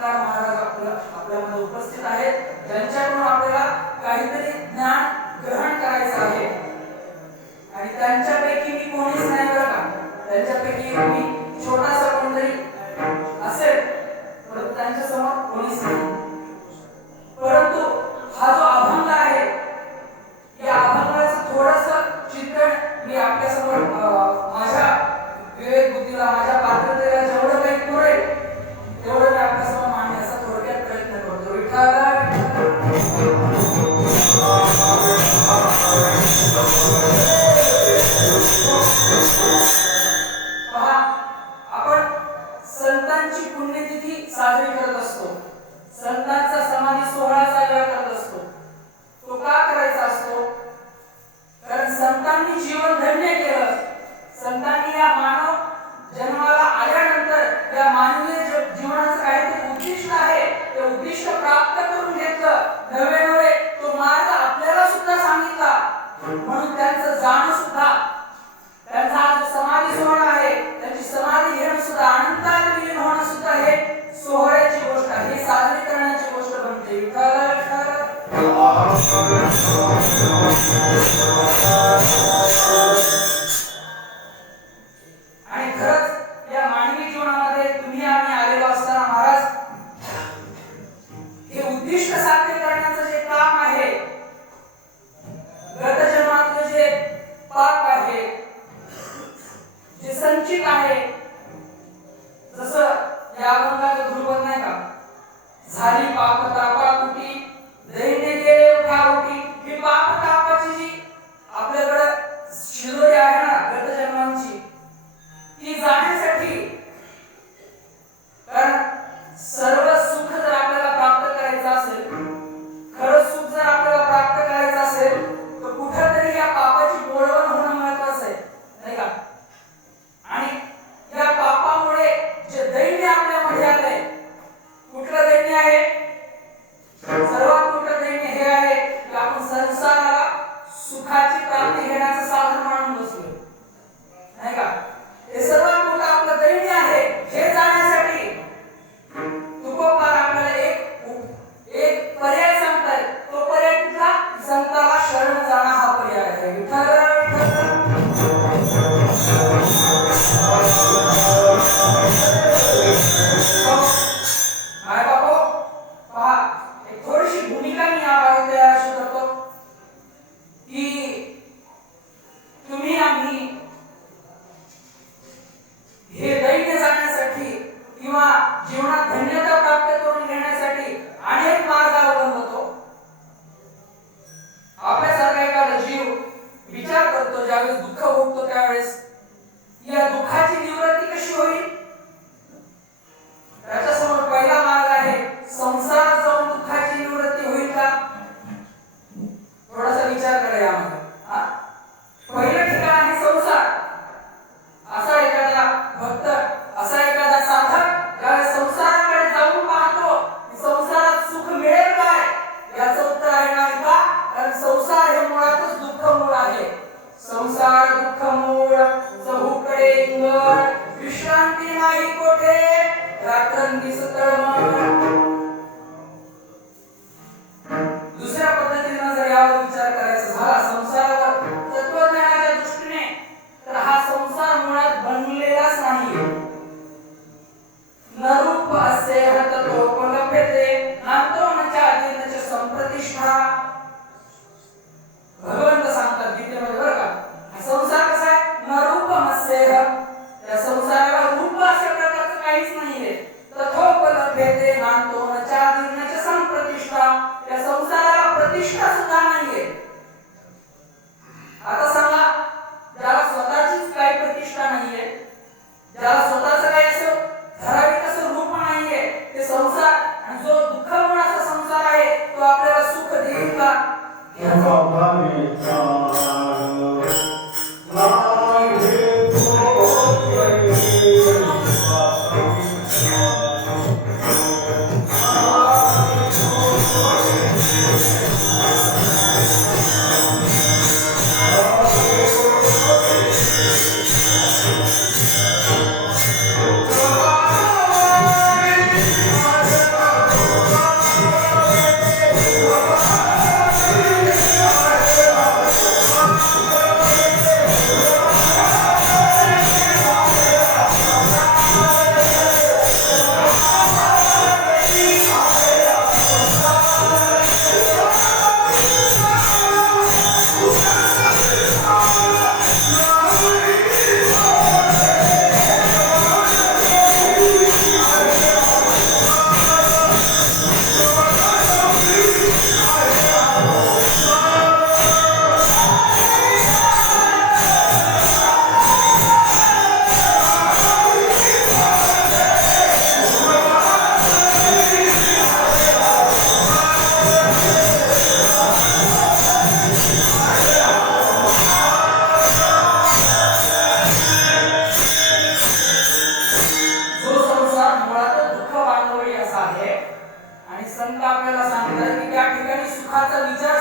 महाराज आपल्या आपल्यामध्ये उपस्थित आहेत. ज्यांच्याकडून आपल्याला काहीतरी ज्ञान ठिकाणी सुखाचा विचार